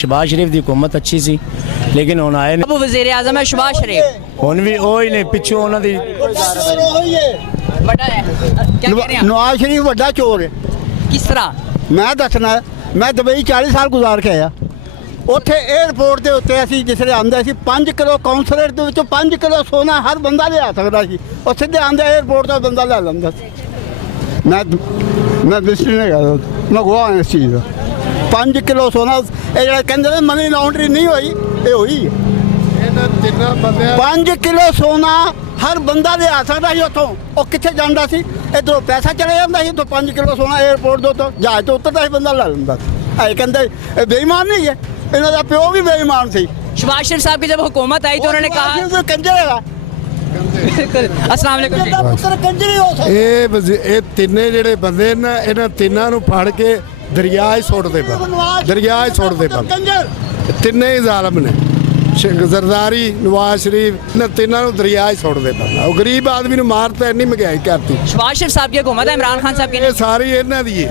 शहबाज शरीफ की हुकूमत अच्छी सी लेकिन हुण आए अब वज़ीर आज़म है शहबाज शरीफ हुण भी ओही ने पिछों उन्हां दी बड़ा है क्या कह रहे हैं नवाज शरीफ ਵੱਡਾ ਚੋਰ ਹੈ। किस तरह ਮੈਂ ਦੱਸਣਾ ਮੈਂ ਦੁਬਈ 40 ਸਾਲ ਗੁਜ਼ਾਰ ਕੇ ਆਇਆ। ਉੱਥੇ 에ਅਰਪੋਰਟ ਦੇ ਉੱਤੇ ਅਸੀਂ ਜਿਸਲੇ ਆਉਂਦੇ ਸੀ 5 ਕਿਲੋ ਕਾਉਂਸਲਰ ਦੇ ਵਿੱਚੋਂ 5 ਕਿਲੋ ਸੋਨਾ ਹਰ ਬੰਦਾ ਲਿਆ ਸਕਦਾ ਸੀ। ਉਹ ਸਿੱਧੇ ਆਉਂਦੇ 에ਅਰਪੋਰਟ ਤੋਂ ਬੰਦਾ ਲੈ ਲੈਂਦਾ ਸੀ। ਮੈਂ ਬਿਸਤਰੀ ਨਹੀਂ ਕਰਦਾ ਮੈਂ ਗਵਾਹ ਹਾਂ ਇਸ ਚੀਜ਼ ਦਾ। 5 ਕਿਲੋ ਸੋਨਾ ਇਹ ਜਿਹੜਾ ਕਹਿੰਦੇ ਨੇ ਮਨੀ ਲਾਉਂਡਰੀ ਨਹੀਂ ਹੋਈ ਇਹ ਹੋਈ ਹੈ। ਇਹਨਾਂ ਤਿੰਨਾਂ ਬੰਦਿਆਂ 5 ਕਿਲੋ ਸੋਨਾ ਹਰ ਬੰਦਾ ਲਿਆ ਸਕਦਾ ਸੀ ਉੱਥੋਂ। ਉਹ ਕਿੱਥੇ ਜਾਂਦਾ ਸੀ ਇੱਧਰੋਂ ਪੈਸਾ ਚਲੇ ਜਾਂਦਾ ਸੀ ਤੋਂ 5 ਕਿਲੋ ਸੋਨਾ 에ਅਰਪੋਰਟ ਦੇ ਉੱਤੋਂ ਜਹਾਜ਼ ਤੋਂ ਉਤਰਦਾ ਸੀ ਬੰਦਾ ਲੈ ਲੈਂਦਾ ਸੀ। ਇਹ ਕਹਿੰਦੇ ਇਹ ਬੇਈਮਾਨ ਨਹੀਂ ਹੈ ਇਹਨਾਂ ਦਾ ਪਿਓ ਵੀ ਬੇਈਮਾਨ ਸੀ। शहबाज शरीफ साहब की जब हुकूमत आई तो उन्होंने कहा ਕੰਜਰ ਹੈਗਾ अस्सलाम वालेकुम जी। ਪੁੱਤਰ ਕੰਜਰ ਹੀ ਹੋ ਸਕਦਾ। ਇਹ ਤਿੰਨੇ ਜਿਹੜੇ ਬੰਦੇ ਨਾ ਇਹਨਾਂ ਤਿੰਨਾਂ ਨੂੰ ਫੜ ਕੇ ਦਰਿਆ 'ਚ ਸੁੱਟਦੇ ਪਾ ਦਰਿਆ 'ਚ ਸੁੱਟਦੇ ਪਾ ਕੰਜਰ ਤਿੰਨੇ ਹੀ ਜ਼ਾਲਮ ਨੇ ਜ਼ਰਦਾਰੀ ਨਵਾਜ਼ ਸ਼ਰੀਫ ਇਹਨਾਂ ਤਿੰਨਾਂ ਨੂੰ ਦਰਿਆ 'ਚ ਸੁੱਟਦੇ ਪਾ ਉਹ ਗਰੀਬ ਆਦਮੀ ਨੂੰ ਮਾਰਤਾ ਇੰਨੀ ਮਹਿੰਗਾਈ ਕਰਤੀ। शहबाज शरीफ साहब की हुकूमत है इमरान खान साहब की ਇਹ ਸਾਰੀ ਇਹਨਾਂ ਦੀ ਹੈ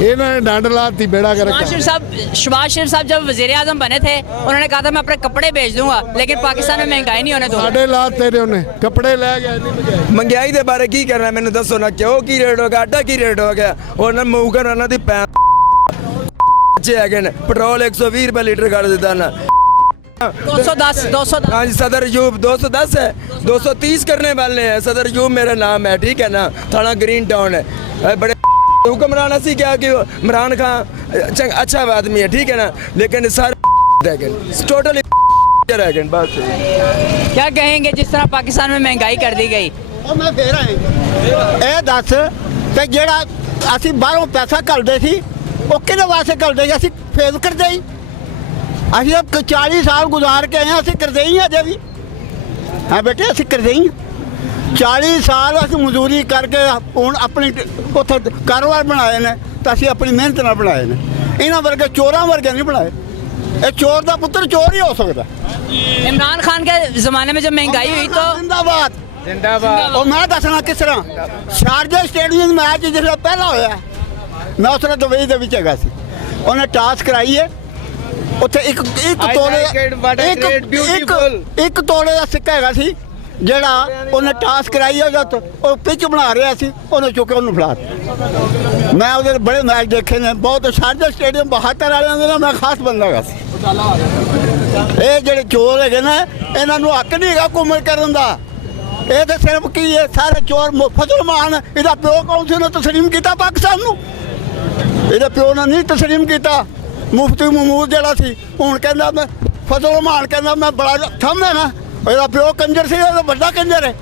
ਇਹਨਾਂ ਨੇ ਡੰਡ ਲਾਤੀ बेड़ा कर शहबाज शरीफ साहब जब वज़ीर आज़म बने थे उन्होंने कहा था मैं अपने कपड़े बेच दूंगा लेकिन पाकिस्तान में महंगाई नहीं होने दूंगा। ਸਾਡੇ ਲਾਤੇ ਨੇ ਉਹਨੇ ਕੱਪੜੇ ਲੈ ਗਿਆ ਇੰਨੀ ਮਹਿੰਗਾਈ। ਮਹਿੰਗਾਈ ਦੇ ਬਾਰੇ ਕੀ ਕਰਨਾ ਮੈਨੂੰ ਦੱਸੋ ਨਾ ਕਿਉਂ ਕੀ ਰੇਟ ਹੋ ਗਿਆ ਆਟਾ ਕੀ ਰੇਟ ਹੋ ਗਿਆ ਉਹਨਾਂ ਮੂਗਰ ਉਹਨਾਂ ਦੀ ਪੈ ਬੱਚੇ ਹੈਗੇ ਨੇ ਪੈਟਰੋਲ 120 ਰੁਪਏ ਲੀਟਰ ਕਰ ਦਿੱਤਾ ਨਾ 210 हाँ जी सदर यूब 210 है 230 करने वाले हैं सदर यूब मेरा नाम है ठीक है ना थाना ग्रीन टाउन है बड़े हुक्मरान ऐसी क्या कि इमरान खान अच्छा आदमी है ठीक है ना लेकिन सारे टोटली बस क्या कहेंगे जिस तरह पाकिस्तान में महंगाई कर दी गई। ਉਹ ਮੈਂ ਫੇਰ ਆਏ ਇਹ ਦੱਸ ਤੇ ਜਿਹੜਾ ਅਸੀਂ ਬਾਹਰੋਂ ਪੈਸਾ ਘੱਲਦੇ ਸੀ ਉਹ ਕਿਹਦੇ ਵਾਸਤੇ ਘੱਲਦੇ ਸੀ ਅਸੀਂ ਫੇਲ ਕਰਦੇ ਹੀ ਅਸੀਂ ਤਾਂ 40 ਸਾਲ ਗੁਜ਼ਾਰ ਕੇ ਆਏ ਹਾਂ ਅਸੀਂ ਕਰਦੇ ਹੀ ਅਜੇ ਵੀ ਹਾਂ ਬੇਟੇ ਅਸੀਂ ਕਰਦੇ ਹੀ 40 ਸਾਲ ਅਸੀਂ ਮਜ਼ਦੂਰੀ ਕਰਕੇ ਹੁਣ ਆਪਣੀ ਉੱਥੇ ਕਾਰੋਬਾਰ ਬਣਾਏ ਨੇ ਤਾਂ ਅਸੀਂ ਆਪਣੀ ਮਿਹਨਤ ਨਾਲ ਬਣਾਏ ਨੇ ਇਹਨਾਂ ਵਰਗੇ ਚੋਰਾਂ ਵਰਗੇ ਨਹੀਂ ਬਣਾਏ। ਇਹ ਚੋਰ ਦਾ ਪੁੱਤਰ ਚੋਰ ਹੀ ਹੋ ਸਕਦਾ। इमरान खान के ज़माने में जब महंगाई हुई तो ਜ਼ਿੰਦਾਬਾਦ ਜਿੰਦਾਬਾਦ। ਉਹ ਮੈਂ ਦੱਸਣਾ ਕਿਸ ਤਰ੍ਹਾਂ ਸ਼ਾਰਜਾ ਸਟੇਡੀਅਮ ਮੈਚ ਜਿਹੜਾ ਪਹਿਲਾ ਹੋਇਆ ਮੈਂ ਉਸ ਤਰ੍ਹਾਂ ਦੁਬਈ ਦੇ ਵਿੱਚ ਹੈਗਾ ਸੀ ਉਹਨੇ ਟਾਸ ਕਰਾਈ ਹੈ ਉੱਥੇ ਇੱਕ ਤੋਲੇ ਦਾ ਸਿੱਕਾ ਹੈਗਾ ਸੀ ਜਿਹੜਾ ਉਹਨੇ ਟਾਸ ਕਰਾਈ ਉਹ ਪਿੱਚ ਬਣਾ ਰਿਹਾ ਸੀ ਉਹਨੇ ਚੁੱਕ ਕੇ ਉਹਨੂੰ ਫੜਾ ਦਿੱਤਾ। ਮੈਂ ਉਹਦੇ ਬੜੇ ਮੈਚ ਦੇਖੇ ਨੇ ਬਹੁਤ ਸ਼ਾਰਜਾ ਸਟੇਡੀਅਮ 72 ਵਾਲਿਆਂ ਦੇ ਨਾਲ ਮੈਂ ਖਾਸ ਬੰਦਾ ਹੈਗਾ ਸੀ। ਇਹ ਜਿਹੜੇ ਚੋਰ ਹੈਗੇ ਨੇ ਇਹਨਾਂ ਨੂੰ ਹੱਕ ਨਹੀਂ ਹੈਗਾ ਘੁੰਮਣ ਕਰਨ ਦਾ। ਇਹ ਤਾਂ ਸਿਰਫ ਕੀ ਹੈ ਸਾਰੇ ਚੋਰ ਫਜ਼ਲ ਮਾਨ ਇਹਦਾ ਪਿਓ ਕੌਣ ਸੀ ਉਹਨੇ ਤਸਲੀਮ ਕੀਤਾ ਪਾਕਿਸਤਾਨ ਨੂੰ ਇਹਦਾ ਪਿਓ ਨੇ ਨਹੀਂ ਤਸਲੀਮ ਕੀਤਾ। ਮੁਫਤੀ ਮਹਿਮੂਦ ਜਿਹੜਾ ਸੀ ਹੁਣ ਕਹਿੰਦਾ ਮੈਂ ਫਜ਼ਲ ਮਾਨ ਕਹਿੰਦਾ ਮੈਂ ਬੜਾ ਥੰਮੇ ਨਾ ਇਹਦਾ ਪਿਓ ਕੰਜਰ ਸੀ ਇਹਦਾ ਵੱਡਾ ਕੰਜਰ ਹੈ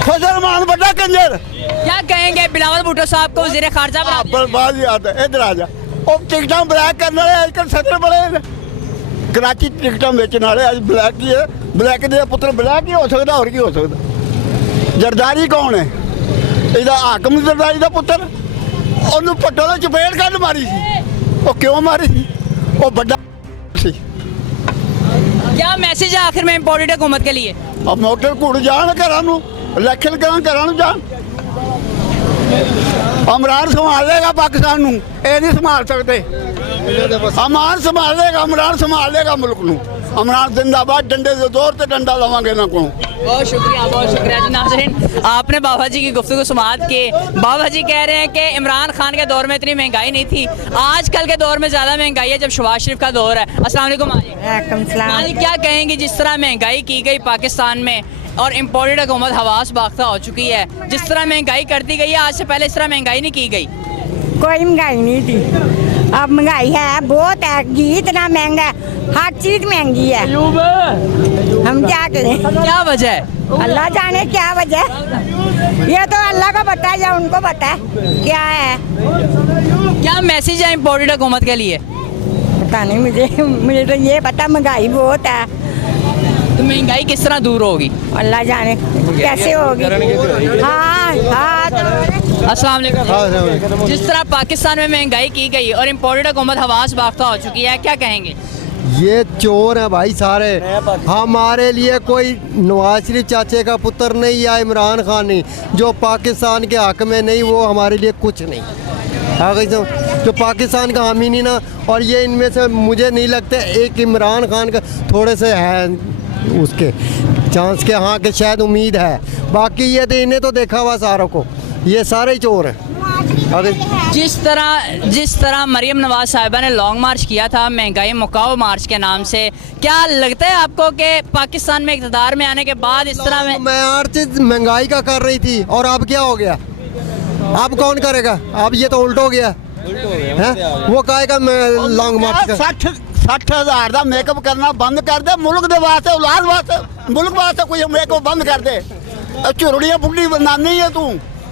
ਫਜ਼ਲ ਮਾਨ ਵੱਡਾ ਕੰਜਰ। क्या कहेंगे बिलावल भुट्टो साहब को वज़ीर खारजा बना दिया? बर्बाद याद है इधर आ जा ਉਹ ਟਿਕਟਾਂ ਬਲੈਕ ਕਰਨ ਵਾਲੇ ਅੱਜ ਕੱਲ੍ਹ ਸਦਰ ਬੜੇ ਨੇ ਕਰਾਚੀ ਟਿਕਟਾਂ ਵੇਚਣ ਵਾਲੇ ਅੱਜ ਬਲੈਕ ਹੀ ਹੈ ਬਲੈਕ ਦੇ ਪੁੱਤਰ ਬਲੈਕ ਹੀ ਹੋ ਸਕਦਾ ਹੋਰ ਕੀ ਹੋ ਸਕਦਾ। ਜ਼ਰਦਾਰੀ ਕੌਣ ਹੈ ਇਹਦਾ ਹਾਕਮ ਜ਼ਰਦਾਰੀ ਦਾ ਪੁੱਤਰ ਉਹਨੂੰ ਪੱਟੋ ਦਾ ਚਪੇੜ ਕੱਢ ਮਾਰੀ ਸੀ ਉਹ ਕਿਉਂ ਮਾਰੀ ਸੀ ਉਹ ਵੱਡਾ ਸੀ। क्या मैसेज है आखिर में इम्पोर्टेड हुकूमत के लिए? ਆ ਮੋਟਰ ਘੁੜ ਜਾਣ ਘਰਾਂ ਨੂੰ ਇਲੈਕਸ਼ਨ ਕਰਾਂ ਘਰਾਂ ਨੂੰ ਜਾਣ। ਇਮਰਾਨ ਸੰਭਾਲ ਲੇਗਾ ਪਾਕਿਸਤਾਨ ਨੂੰ ਇਹ ਨਹੀਂ ਸੰਭਾਲ ਸਕਦੇ। ਇਮਰਾਨ ਸੰਭਾਲ ਲੇਗਾ ਇਮਰਾਨ ਸੰਭਾਲ ਲੇਗਾ ਮੁਲਕ ਨੂੰ। इमरान जिंदाबाद डंडे से जोर से डंडा लवांगे ना को। बहुत शुक्रिया जी नाज़रीन, आपने बाबा जी की गुफ्तगू समाअत की। बाबा जी कह रहे हैं कि इमरान खान के दौर में इतनी महंगाई नहीं थी, आजकल के दौर में ज़्यादा महंगाई है जब शहबाज शरीफ का दौर है। अस्सलाम वालेकुम माजी, क्या कहेंगे जिस तरह महंगाई की गई पाकिस्तान में और इम्पोर्टेड हुकूमत हवास बाख्ता हो चुकी है, जिस तरह महंगाई कर दी गई है आज से पहले इस तरह महंगाई नहीं की गई? कोई महंगाई नहीं थी, अब महंगाई है बहुत है घी इतना महंगा है, हर चीज महंगी है। हम क्या करें? क्या वजह है? अल्लाह जाने क्या वजह है, ये तो अल्लाह को पता है या उनको पता है क्या है। क्या मैसेज है इम्पोर्टेड हुकूमत के लिए? पता नहीं मुझे तो ये पता महंगाई बहुत है। तो महंगाई किस तरह दूर होगी? अल्लाह जाने कैसे होगी। हाँ अस्सलाम वालेकुम। जिस तरह पाकिस्तान में महंगाई की गई और इम्पोर्टेड हुकूमत हवास बाख्ता हो चुकी है, क्या कहेंगे? ये चोर हैं भाई सारे। हमारे लिए कोई नवाज शरीफ चाचे का पुत्र नहीं या इमरान खान नहीं, जो पाकिस्तान के हक में नहीं वो हमारे लिए कुछ नहीं। जो पाकिस्तान का हामी नहीं ना। और ये इनमें से मुझे नहीं लगता एक इमरान खान का थोड़े से है उसके चांस के, हाँ के शायद उम्मीद है। बाकी ये तो इन्हें तो देखा हुआ सारों को, ये सारे ही चोर हैं। अगर जिस तरह मरियम नवाज साहिबा ने लॉन्ग मार्च किया था महंगाई मुकाओ मार्च के नाम से, क्या लगता है आपको कि पाकिस्तान में इक़्तिदार में आने के बाद इस तरह में मार्च महंगाई का कर रही थी और अब क्या हो गया? अब कौन करेगा? अब ये तो उल्ट हो गया है। वो कहेगा मैं लॉन्ग मार्च कर 60,000 का मेकअप करना बंद कर दे। मुल्क दे वास्ते, औलाद वास्ते, मुल्क वास्ते कोई मेकअप बंद कर दे। झुरड़ियां बुढ़ी नानी है तू,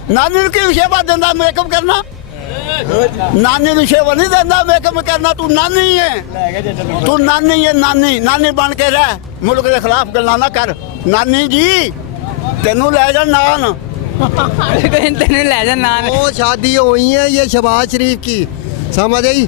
नानी की सेवा देंदा मेकअप करना? नानी की सेवा नहीं देंदा मेकअप करना? तू नानी है, तू नानी है, नानी नानी बन के रह, मुल्क के खिलाफ गल्ला ना कर। नानी जी तेनू ले जा नान। तेने ले जा नान। वो शादी हुई है ये शहबाज शरीफ की, समझ आई?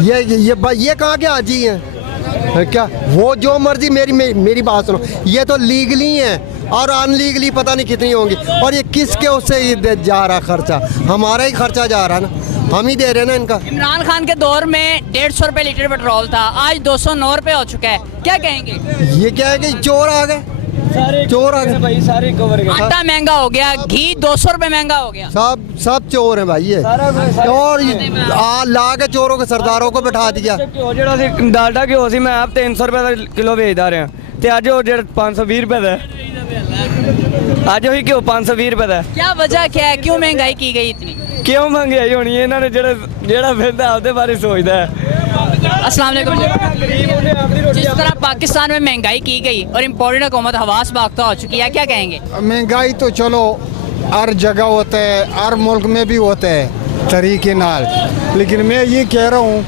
ये कहाँ के हाजी हैं क्या? वो जो मर्जी मेरी बात सुनो, ये तो लीगली हैं और अनलीगली पता नहीं कितनी होंगी। और ये किसके उससे जा रहा खर्चा? हमारा ही खर्चा जा रहा ना, हम ही दे रहे हैं ना इनका। इमरान खान के दौर में 150 रुपए लीटर पेट्रोल था, आज 209 रुपए हो चुका है, क्या कहेंगे? ये क्या है कि चोर आ गए, चोर आ गए भाई, सारे कवर गए। आटा महंगा हो गया, घी 200 रुपए महंगा हो गया। सब चोर हैं भाई ये। और ला के चोरों के सरदारों को बैठा दिया। डालडा घ्यो सी मैं आप 300 रुपए का किलो बेचदा रहा ते अज वो 520 रुपए का अज वही घ्यो 520 रुपए का। क्या वजह क्या है, क्यों महंगाई की गई इतनी? क्यों महंगाई होनी है? इन्होंने जेड़ा फिरदा आपदे बारे सोचदा है। अस्सलाम वालेकुम। जिस तरह पाकिस्तान में महंगाई की गई और इम्पोर्टेड हुकूमत हवास बाख्ता हो चुकी है, क्या कहेंगे? महंगाई तो चलो हर जगह होता है, हर मुल्क में भी होता है तरीके नाल, लेकिन मैं ये कह रहा हूँ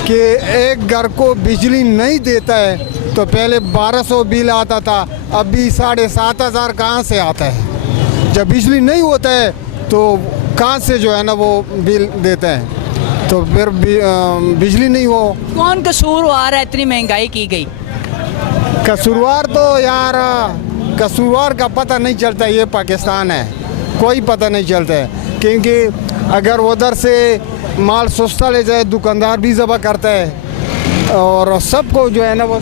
कि एक घर को बिजली नहीं देता है तो पहले 1200 बिल आता था, अभी 7,500 कहाँ से आता है? जब बिजली नहीं होता है तो कहाँ से जो है ना वो बिल देते हैं? तो फिर बिजली नहीं हो। कौन कसूरवार है इतनी महंगाई की गई? कसूरवार तो यार कसूरवार का पता नहीं चलता, ये पाकिस्तान है, कोई पता नहीं चलता है। क्योंकि अगर उधर से माल सस्ता ले जाए दुकानदार भी ज़बह करता है और सबको जो है ना वो